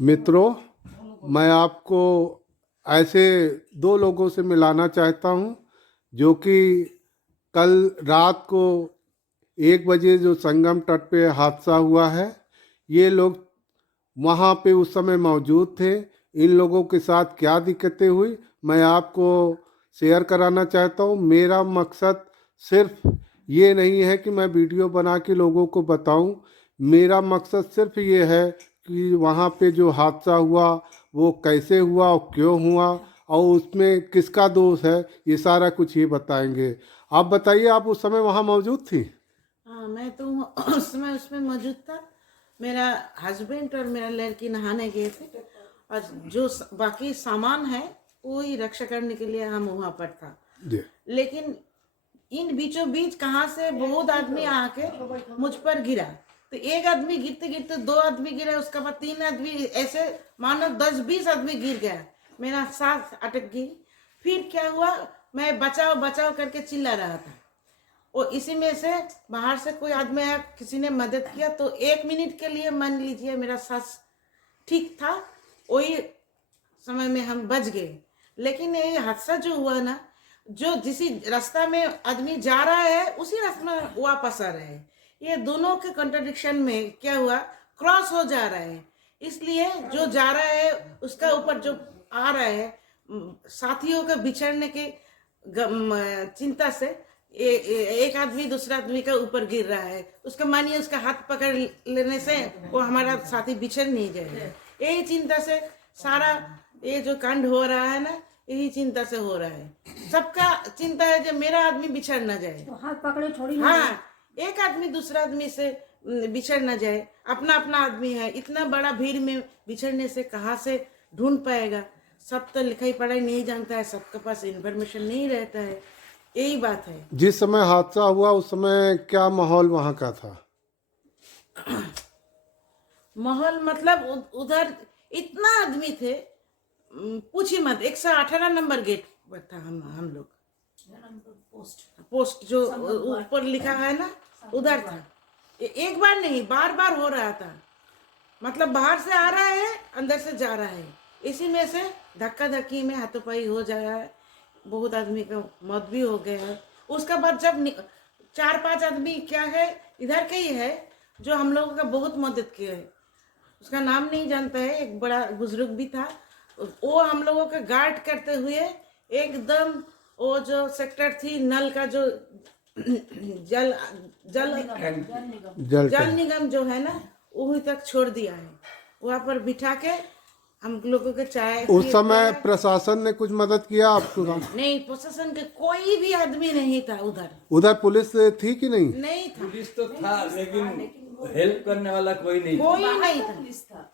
मित्रों, मैं आपको ऐसे दो लोगों से मिलाना चाहता हूं जो कि कल रात को 1 बजे जो संगम तट पे हादसा हुआ है, ये लोग वहाँ पे उस समय मौजूद थे। इन लोगों के साथ क्या दिक्कतें हुई मैं आपको शेयर कराना चाहता हूँ। मेरा मकसद सिर्फ ये नहीं है कि मैं वीडियो बना के लोगों को बताऊं। मेरा मकसद सिर्फ ये है कि वहाँ पे जो हादसा हुआ वो कैसे हुआ और क्यों हुआ और उसमें किसका दोष है, ये सारा कुछ ही बताएंगे। आप बताइए, आप उस समय वहाँ मौजूद थी? हाँ, मैं तो उस समय उसमें मौजूद था। मेरा हस्बैंड और मेरा लड़की नहाने गए थे और जो बाकी सामान है वो ही रक्षा करने के लिए हम वहाँ पर था। जी। लेकिन इन बीचों बीच कहाँ से बहुत आदमी आके मुझ पर गिरा। तो एक आदमी गिरते गिरते दो आदमी गिरे, उसके बाद तीन आदमी, ऐसे मानो 10-20 आदमी गिर गया। मेरा सांस अटक गई। फिर क्या हुआ, मैं बचाओ बचाओ करके चिल्ला रहा था और इसी में से बाहर से कोई आदमी आया, किसी ने मदद किया। तो 1 मिनट के लिए मान लीजिए मेरा सांस ठीक था, वही समय में हम बच गए। लेकिन ये हादसा जो हुआ ना, जो जिस रास्ता में आदमी जा रहा है उसी रास्ते में वापस आ रहे हैं, ये दोनों के कंट्रडिक्शन में क्या हुआ, क्रॉस हो जा रहा है। इसलिए जो जा रहा है उसका ऊपर जो आ रहा है, साथियों के बिछड़ने के चिंता से एक आदमी दूसरा आदमी के ऊपर गिर रहा है। उसका मानिए उसका हाथ पकड़ लेने से वो हमारा साथी बिछड़ नहीं जाएगा। यही चिंता से सारा ये जो कांड हो रहा है ना, यही चिंता से हो रहा है। सबका चिंता है जो मेरा आदमी बिछड़ ना जाए, तो हाथ पकड़े थोड़ी ना। हाँ, एक आदमी दूसरा आदमी से बिछड़ ना जाए। अपना अपना आदमी है, इतना बड़ा भीड़ में बिछड़ने से कहाँ से ढूंढ पाएगा। सब तो लिखाई पढ़ाई नहीं जानता है, सबके पास इन्फॉर्मेशन नहीं रहता है, यही बात है। जिस समय हादसा हुआ उस समय क्या माहौल वहाँ का था? माहौल मतलब उधर इतना आदमी थे, पूछी मत। 118 नंबर गेट पर था हम लोग। पोस्ट जो ऊपर लिखा है ना, उधर था। एक बार नहीं, बार बार हो रहा था। मतलब बाहर से आ रहा है, अंदर से जा रहा है। इसी में से धक्का धक्की में हाथोपाई हो जाया है, बहुत आदमी का मौत भी हो गया है। उसके बाद जब 4-5 आदमी क्या है, इधर के ही है, जो हम लोगों का बहुत मदद किया है। उसका नाम नहीं जानता है, एक बड़ा बुजुर्ग भी था। वो हम लोगों का गार्ड करते हुए एकदम, वो जो सेक्टर थी नल का जो जल जल जल जल टैंक। निगम जो है ना, वहीं तक छोड़ दिया है। वहाँ पर बिठा के हम लोगों के चाय उस समय पिलाया। प्रशासन ने कुछ मदद किया आपको? नहीं, प्रशासन के कोई भी आदमी नहीं था उधर। उधर पुलिस थी कि नहीं? नहीं था, पुलिस तो था लेकिन हेल्प करने वाला कोई नहीं था। कोई नहीं था,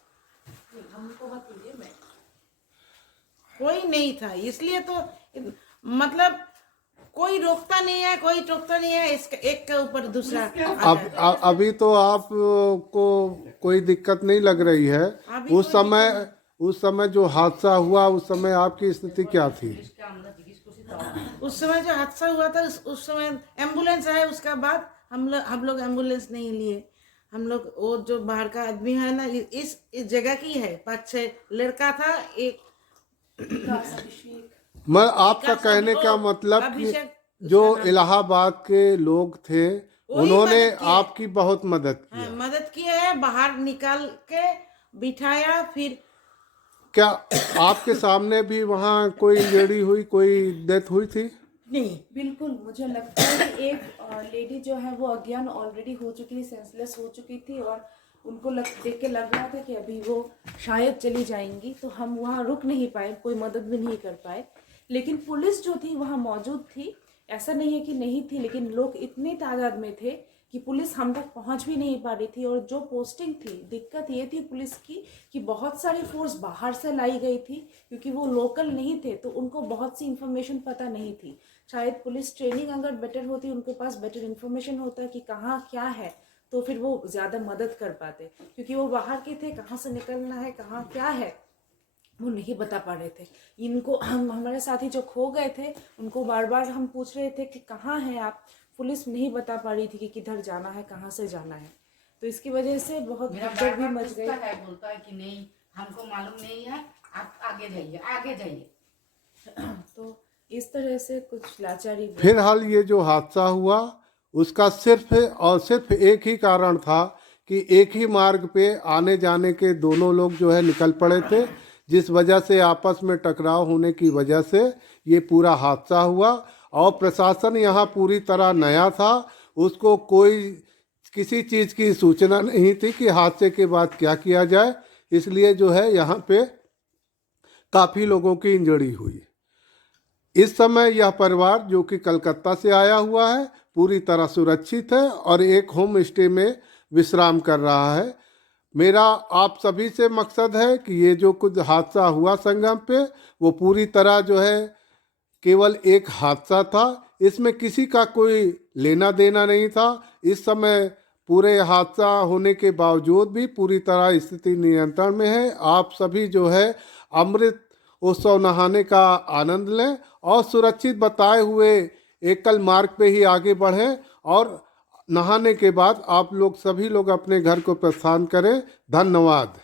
कोई नहीं था। इसलिए तो मतलब कोई रोकता नहीं है, कोई टोकता नहीं है, इसका एक के ऊपर दूसरा आ जाता है। अभी तो आप को कोई दिक्कत नहीं लग रही है। अभी उस कोई समय उस समय जो हादसा हुआ उस समय आपकी स्थिति क्या थी? उस समय जो हादसा हुआ था उस समय एम्बुलेंस आया, उसका बाद हम लोग एम्बुलेंस नहीं लिए। हम लोग, वो जो बाहर का आदमी है ना, इस जगह की है, 5-6 लड़का था, एक मैं आपका विकास कहने का मतलब कि अभिषेक, जो उसका नाम। इलाहाबाद के लोग थे वही उन्होंने मदद किया। आपकी बहुत मदद हाँ, किया। मदद किया है, बाहर निकाल के बिठाया। फिर क्या आपके सामने भी वहाँ कोई इंजरी हुई, कोई डेथ हुई थी? नहीं, बिल्कुल, मुझे लगता है कि एक लेडी जो है वो अज्ञान ऑलरेडी हो चुकी थी, सेंसलेस हो चुकी थी और उनको देख के लग रहा था कि अभी वो शायद चली जाएंगी, तो हम वहाँ रुक नहीं पाए, कोई मदद भी नहीं कर पाए। लेकिन पुलिस जो थी वहाँ मौजूद थी, ऐसा नहीं है कि नहीं थी, लेकिन लोग इतने तादाद में थे कि पुलिस हम तक पहुंच भी नहीं पा रही थी। और जो पोस्टिंग थी, दिक्कत ये थी पुलिस की कि बहुत सारी फोर्स बाहर से लाई गई थी, क्योंकि वो लोकल नहीं थे तो उनको बहुत सी इन्फॉर्मेशन पता नहीं थी। शायद पुलिस ट्रेनिंग अगर बेटर होती, उनके पास बेटर इन्फॉर्मेशन होता कि कहाँ क्या है, तो फिर वो ज़्यादा मदद कर पाते। क्योंकि वो बाहर के थे, कहाँ से निकलना है, कहाँ क्या है, वो नहीं बता पा रहे थे। इनको हमारे साथी जो खो गए थे उनको बार बार हम पूछ रहे थे कि कहाँ हैं आप, पुलिस नहीं बता पा रही थी कि किधर जाना है, कहाँ से जाना है। तो इसकी वजह से बहुत डर भी मच गई। बोलता है कि नहीं हमको मालूम नहीं है, आप आगे जाइए, आगे जाइए। तो इस तरह से कुछ लाचारी भी- फिलहाल ये जो हादसा हुआ उसका सिर्फ और सिर्फ एक ही कारण था कि एक ही मार्ग पे आने जाने के दोनों लोग जो है निकल पड़े थे, जिस वजह से आपस में टकराव होने की वजह से ये पूरा हादसा हुआ। और प्रशासन यहाँ पूरी तरह नया था, उसको कोई किसी चीज़ की सूचना नहीं थी कि हादसे के बाद क्या किया जाए, इसलिए जो है यहाँ पे काफ़ी लोगों की इंजरी हुई। इस समय यह परिवार जो कि कलकत्ता से आया हुआ है पूरी तरह सुरक्षित है और एक होम स्टे में विश्राम कर रहा है। मेरा आप सभी से मकसद है कि ये जो कुछ हादसा हुआ संगम पे वो पूरी तरह जो है केवल एक हादसा था, इसमें किसी का कोई लेना देना नहीं था। इस समय पूरे हादसा होने के बावजूद भी पूरी तरह स्थिति नियंत्रण में है। आप सभी जो है अमृत उत्सव नहाने का आनंद लें और सुरक्षित बताए हुए एकल मार्ग पे ही आगे बढ़ें और नहाने के बाद आप लोग सभी लोग अपने घर को प्रस्थान करें। धन्यवाद।